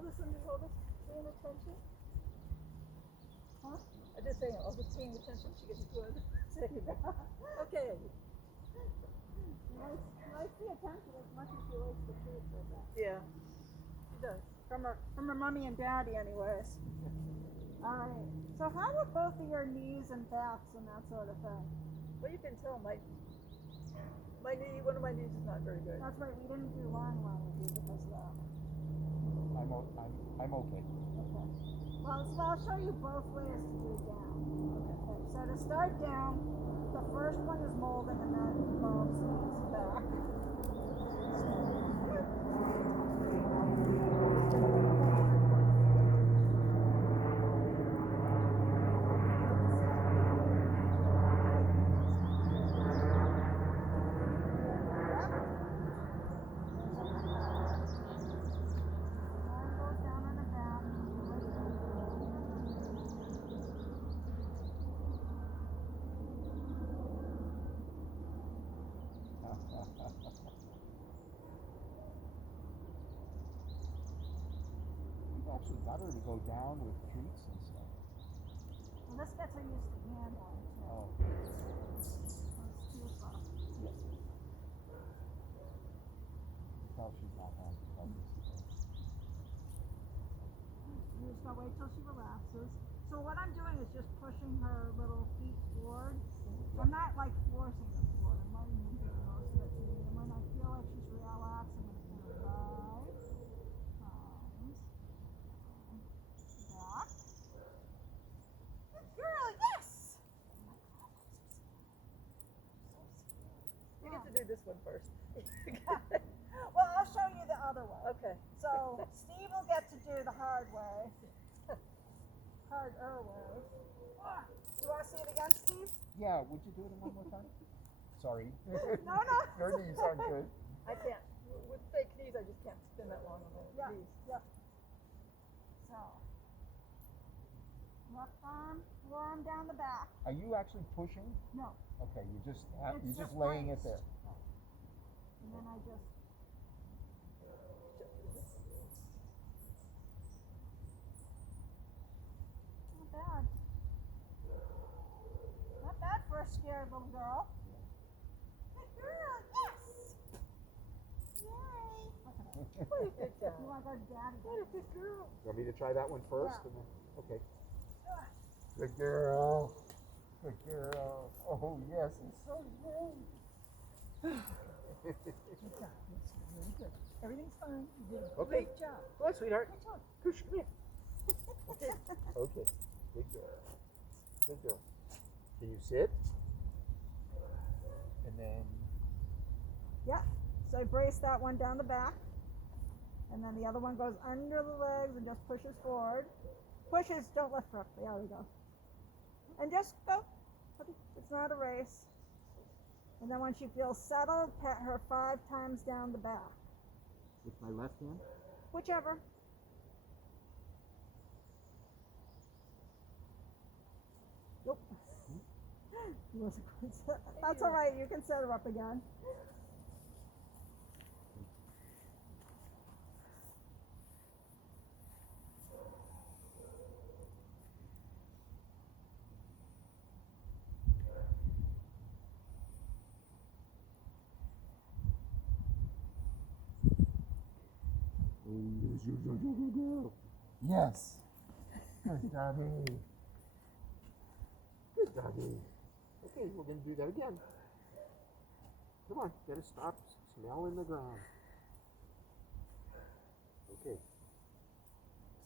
Oh, this one is all this paying attention? Huh? I just saying, all this paying attention, she gets good. Okay. Nice the attention as much as she likes the treats like that. Yeah, she does. From her mommy and daddy anyways. Alright, so how are both of your knees and backs and that sort of thing? Well, you can tell my knee, one of my knees is not very good. That's right, we didn't do long with you because of that. I'm okay. Okay. Well, so I'll show you both ways to do down. Okay. So to start down, the first one is molding and that involves knees and back. You've actually got her to go down with treats and stuff. Well, this gets her used to handling too. Oh. It's too far. Yes. Tell she's not happy about this today. You just gotta wait till she relaxes. So what I'm doing is just pushing her little feet forward. I'm not like forcing them forward. I'm letting them do most of it to me. And when I feel like she's relaxed, I'm gonna put her right. Back. Good girl, yes! You get to do this one first. Well, I'll show you the other way. Okay. So Steve will get to do the hard way. Harder way. You want to see it again, Steve? Yeah, would you do it one more time? Sorry. No. Your knees aren't good. I can't. With fake knees, I just can't spin that long on my knees. Yeah. So, left arm, forearm down the back. Are you actually pushing? No. Okay, you're just laying it there. And then I just. Not bad. Not bad for a scared little girl. Good girl, yes! Yay! What a good girl. You want to go to daddy? What a good girl. You want me to try that one first? Yeah. And then, okay. Good girl. Good girl. Oh, yes, it's so great. Good job. That's really good. Everything's fine. You did a Okay. great job. Go on, sweetheart. Good job. Khushi, come here. Okay. Okay. Good girl. Good girl. Can you sit? And then. Yeah. So I brace that one down the back. And then the other one goes under the legs and just pushes forward. Pushes, don't lift her up. There we go. And just go. It's not a race. And then when she feels settled, pat her 5 times down the back. With my left hand? Whichever. Nope. That's all right. You can set her up again. Yes. Good doggy. Good doggy. Okay, we're going to do that again. Come on, gotta stop smelling the ground. Okay.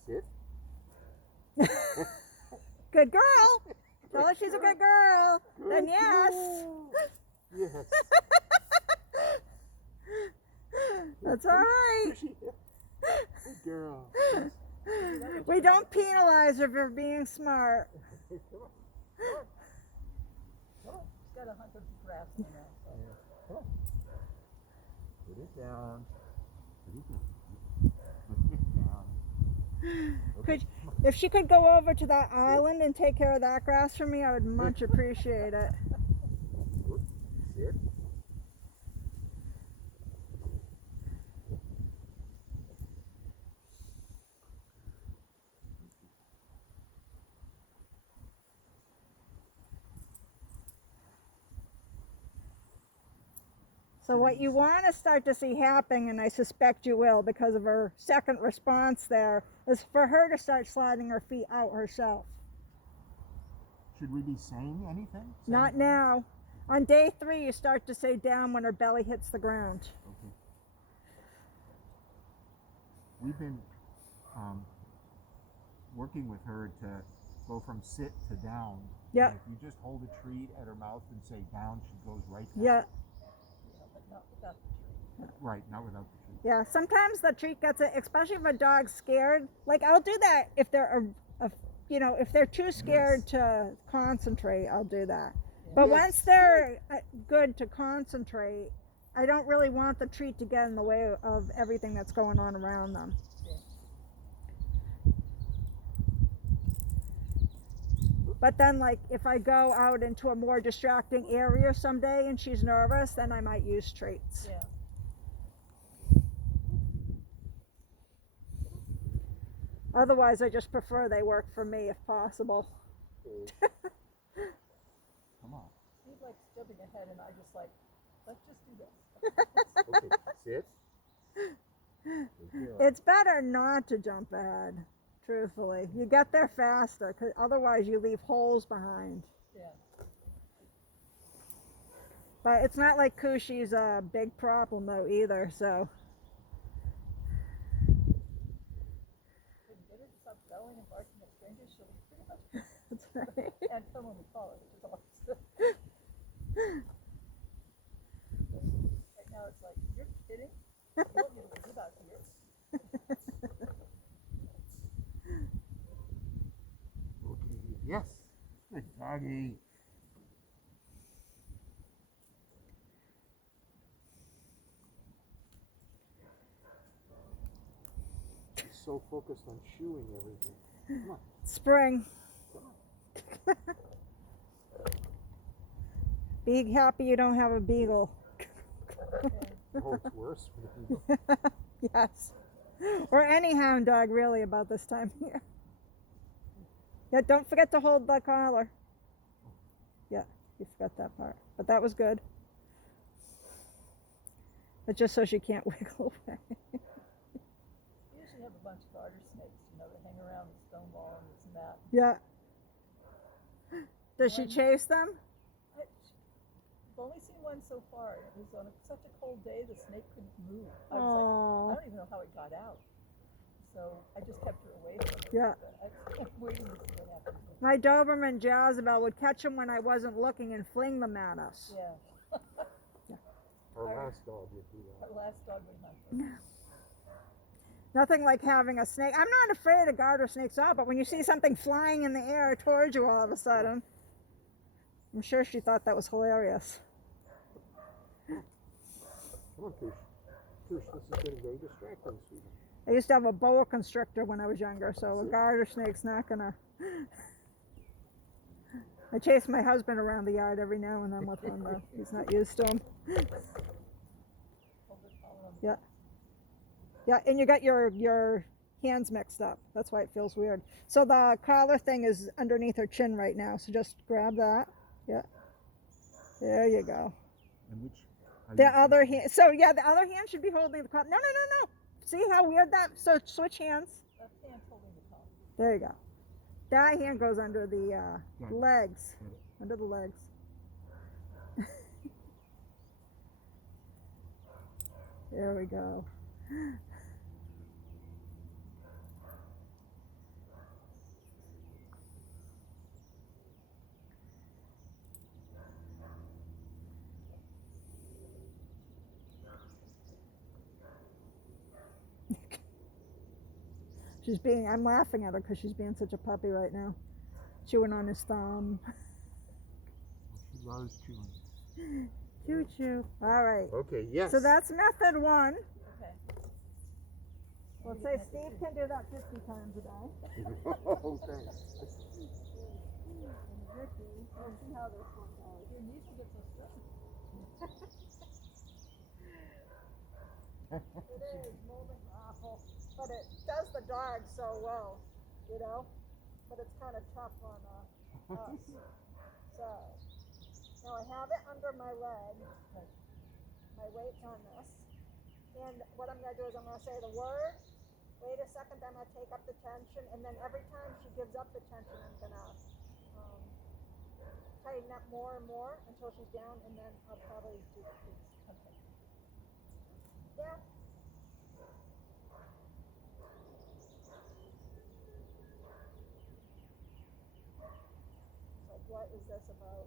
Sit. Good girl. Tell her she's a good girl. Good Then yes. girl. Yes. That's all right. Good girl. We don't penalize her for being smart. Come on. Come on. She's got 100 grass in there. Yeah. Come on. Put it down. Put it down. Put it down. Okay. If she could go over to that island and take care of that grass for me, I would much appreciate it. Sit. So what you want to start to see happen, and I suspect you will because of her second response there, is for her to start sliding her feet out herself. Should we be saying anything? Not now. On day 3, you start to say down when her belly hits the ground. Okay. We've been working with her to go from sit to down. Yeah. And if you just hold a treat at her mouth and say down, she goes right down. Yeah. But not without the treat. Right, not without the treat. Yeah. Sometimes the treat gets it, especially if a dog's scared. Like I'll do that if they're if they're too scared to concentrate, I'll do that. But once they're good to concentrate, I don't really want the treat to get in the way of everything that's going on around them. But then, like, if I go out into a more distracting area someday and she's nervous, then I might use treats. Yeah. Otherwise, I just prefer they work for me if possible. Come on. Steve likes jumping ahead, and I just like, let's just do this. Okay, sit. Good girl. It's better not to jump ahead, truthfully. You get there faster, 'cause otherwise you leave holes behind. Yeah. But it's not like Khushi's a big problem, though, either, so. If we can get her to stop going and barking at strangers, she'll be pretty much good. That's right. And come when we call her, which is always good. Right now it's like, you're kidding? You want me to leave out here? Okay, yes. Good doggy. He's so focused on chewing everything. Come on. Spring. Be happy you don't have a beagle. Oh, it's worse for the people. Yes. Or any hound dog, really, about this time of year. Yeah, don't forget to hold the collar. Yeah, you forgot that part. But that was good. But just so she can't wiggle away. We usually have a bunch of garter snakes, that hang around the stone wall and this and that. Yeah. Does she chase them? I've only seen one so far. It was on such a cold day, the snake couldn't move. I was like, I don't even know how it got out. So I just kept her away from it. Yeah. But I'm waiting to see what happens. My Doberman Jezebel would catch them when I wasn't looking and fling them at us. Yeah. Our last dog would do that. Our last dog would hunt her. Nothing like having a snake. I'm not afraid of garter snakes at all, but when you see something flying in the air towards you all of a sudden, I'm sure she thought that was hilarious. Come on, Khush. Khush, this is getting very distracting, sweetie. I used to have a boa constrictor when I was younger, so a garter snake's not gonna. I chase my husband around the yard every now and then with one, though. He's not used to them. Hold the collar on the Yeah. Yeah, and you got your hands mixed up. That's why it feels weird. So the collar thing is underneath her chin right now, so just grab that. Yeah. There you go. And which? The other hand. So yeah, the other hand should be holding the collar. No. See how weird that? So switch hands. left hand holding the collar. There you go. That hand goes under the legs. Got it. Under the legs. There we go. I'm laughing at her because she's being such a puppy right now. Chewing on his thumb. She loves chewing. Choo choo. All right. Okay, yes. So that's method 1. Okay. Let's say Steve can do that 50 times a day. Oh, thanks. And Ricky, let's see how this one goes. Your knees will get so strong. It is moving awful, but it does the dog so well, But it's kind of tough on us. So now I have it under my leg. my weight's on this. And what I'm going to do is I'm going to say the word. Wait a second, I'm going to take up the tension, and then every time she gives up the tension, I'm going to tighten up more and more until she's down, and then I'll probably do the piece. Okay. Yeah. Like, what is this about?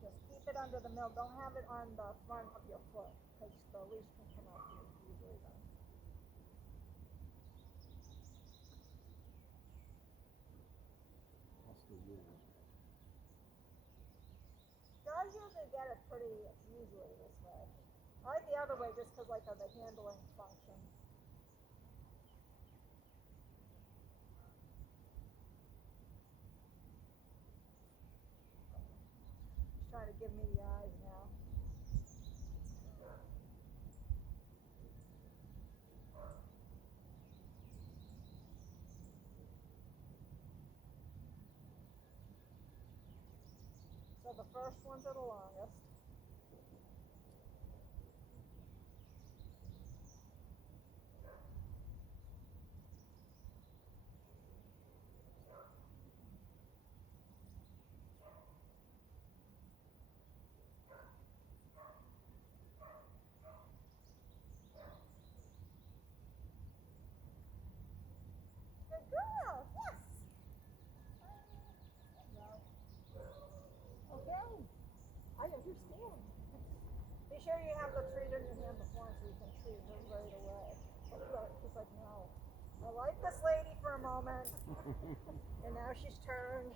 Just keep it under the middle. Don't have it on the front of your foot, because the leash can come out easily then. That's the rule. I usually get it pretty easily this way. I like the other way just because like of the handling function. She's trying to give me the eyes now. So the first ones are the longest. Good girl, yes. Okay, I understand. be sure you have the treat in your hand before so you can treat her right away. Just like no. I like this lady for a moment, and now she's turned.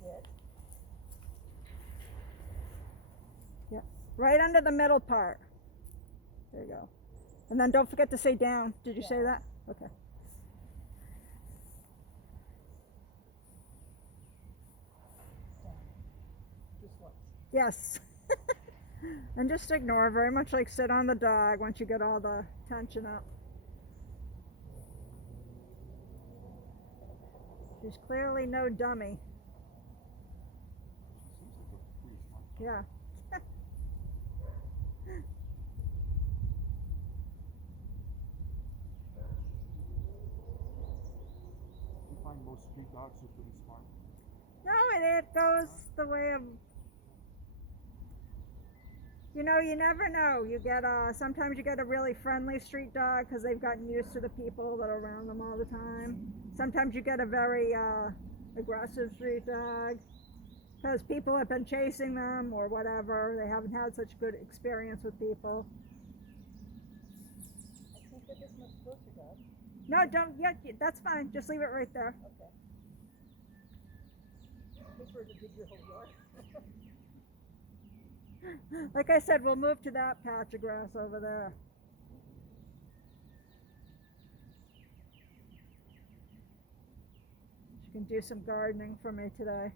Sit. Yeah, right under the middle part. There you go. And then don't forget to say down. Did you say that? Okay. Just once. Yes. And just ignore, very much like sit on the dog once you get all the tension up. She's clearly no dummy. She seems like a pretty smart dog. Yeah. You find most street dogs are pretty smart. No, it goes the way of, you know, you never know. You get sometimes you get a really friendly street dog because they've gotten used to the people that are around them all the time. Sometimes you get a very aggressive street dog because people have been chasing them or whatever. They haven't had such good experience with people. I can't get this much closer, Dad. No, don't. Yeah, that's fine. Just leave it right there. Okay. Wait for her to dig your whole yard. Like I said, we'll move to that patch of grass over there. She can do some gardening for me today.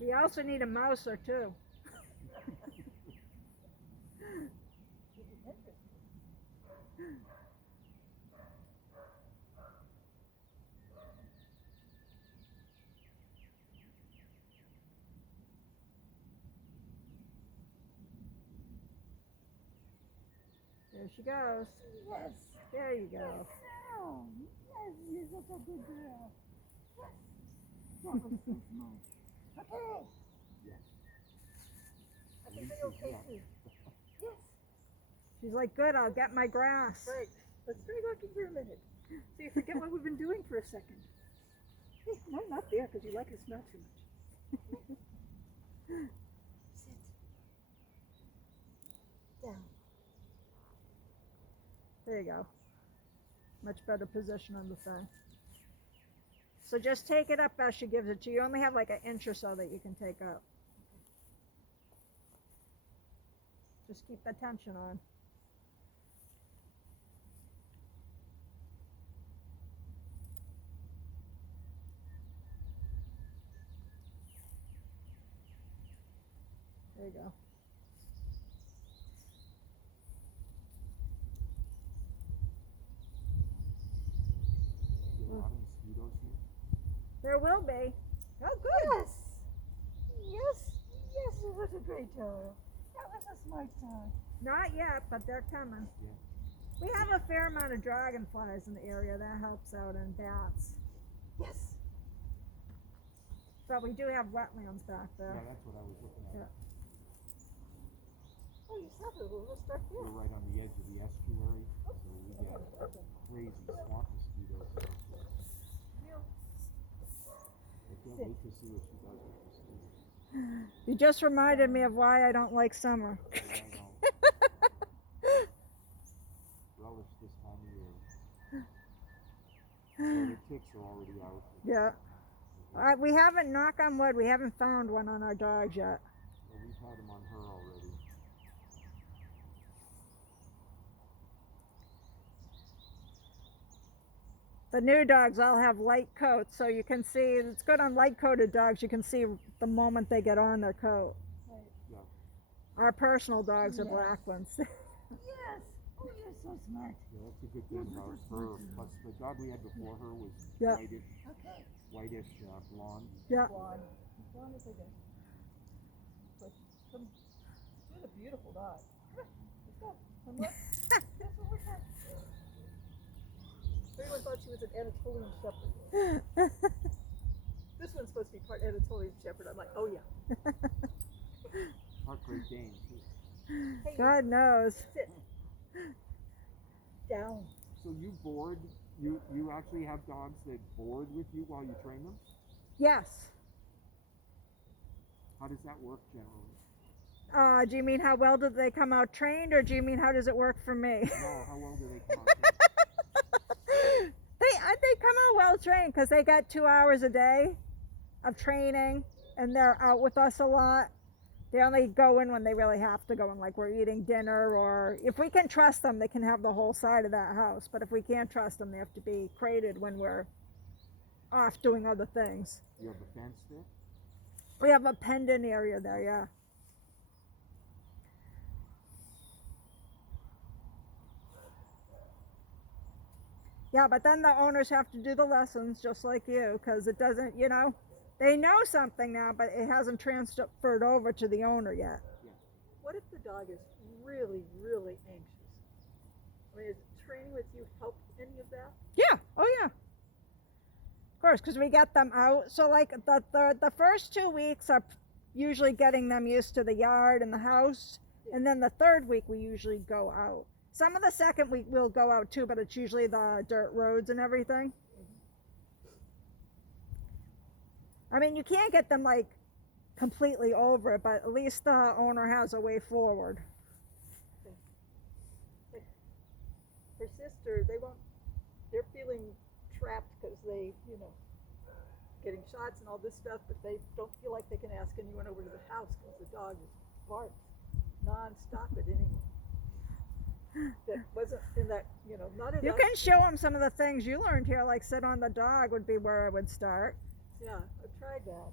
We also need a mouse or two. There she goes. Yes. There you go. Oh, yes, you're such a good girl. Yes. That was so smart. Okay. Yes. I think you're okay too. Yes. She's like, good, I'll get my grass. Great. Let's try walking for a minute. So you forget what we've been doing for a second. Hey, no, not there, because you like to smell too much. Sit. Down. There you go. Much better position on the thing. So just take it up as she gives it to you. You only have like an inch or so that you can take up. Just keep the tension on. There you go. Is there a lot of mosquitoes here? There will be. Oh, good. Yes. Yes. Yes, it was a great job. That was a smart dog. Not yet, but they're coming. Yeah. We have a fair amount of dragonflies in the area. That helps out, and bats. Yes. But we do have wetlands back there. Yeah, that's what I was looking at. Yeah. Oh, you said it. We'll start We're there. right on the edge of the estuary, so we get crazy swamp mosquitoes now. Yeah. I can't wait to see what she does with mosquitoes. You just reminded me of why I don't like summer. Yeah, I know. Relish this time of year. So the ticks are already out. Yeah. We haven't, knock on wood, we haven't found one on our dogs yet. Well, we've had them on her already. The new dogs all have light coats, so you can see, it's good on light coated dogs, you can see the moment they get on their coat. Right. Yeah. Our personal dogs are Yes. black ones. Yes. Oh, you're so smart. Yeah, that's a good thing about her. Plus, the dog we had before her was Yeah. Okay. whitish blonde. Yeah. Blonde. Blonde is again. But some, she's a beautiful dog. Come here. Let's go. Come on. That's what we're trying. Everyone thought she was an Anatolian Shepherd. This one's supposed to be part Anatolian Shepherd. I'm like, oh yeah. Not Great Dane, too. Hey, God knows. sit. Down. So you board, you actually have dogs that board with you while you train them? Yes. How does that work generally? Do you mean how well do they come out trained, or do you mean how does it work for me? No, how well do they come out trained? They come out well trained because they got 2 hours a day of training, and they're out with us a lot. They only go in when they really have to go in, like we're eating dinner, or if we can trust them, they can have the whole side of that house. But if we can't trust them, they have to be crated when we're off doing other things. You have a fence there? We have a pendant area there, yeah. Yeah, but then the owners have to do the lessons just like you, because it doesn't, they know something now, but it hasn't transferred over to the owner yet. What if the dog is really, really anxious? I mean, is training with you help any of that? Yeah, oh yeah. Of course, because we get them out. So like the first 2 weeks are usually getting them used to the yard and the house. Yeah. And then the third week we usually go out. Some of the second week we'll go out too, but it's usually the dirt roads and everything. I mean, you can't get them like completely over it, but at least the owner has a way forward. Her sister, they're feeling trapped because they, getting shots and all this stuff, but they don't feel like they can ask anyone over to the house because the dog is barks non-stop at anyone. That wasn't in that, not enough. You can show them some of the things you learned here, like sit on the dog would be where I would start. Yeah, I've tried that.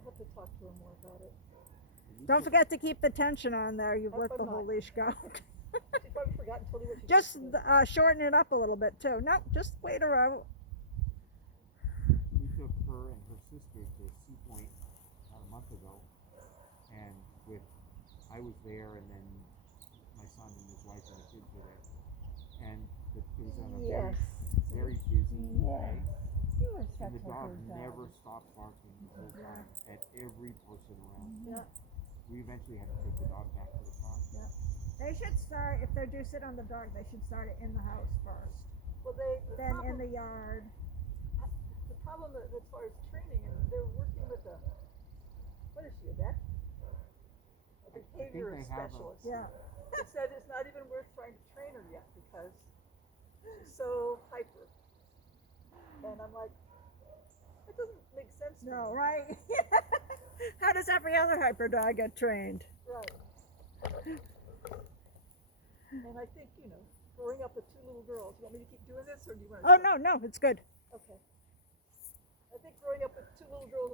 I'll have to talk to her more about it. Don't forget to keep the tension on there. You've Oh, let the I'm whole not. leash go. She probably forgot and told you what she Just did. shorten it up a little bit too. No, just wait her out. We took her and her sister to Sea Point about a month ago, and I was there, and then my son and his wife and the kids were there, and it was on a Yes. very busy day, You were and such the a dog good dog. never stopped barking the whole time at every person around. Yeah. We eventually had to take the dog back to the park. They should start, if they do sit on the dog, they should start it in the house first. Well, Then in the yard. the problem as far as training, and they're working with what is she, a vet? A behavior they have specialist. Yeah. They said it's not even worth trying to train her yet because she's so hyper. And I'm like, that doesn't make sense to No, me. right? How does every other hyper dog get trained? Right. And I think, growing up with 2 little girls, you want me to keep doing this or do you want to Oh, no, it's good. Okay. I think growing up with 2 little girls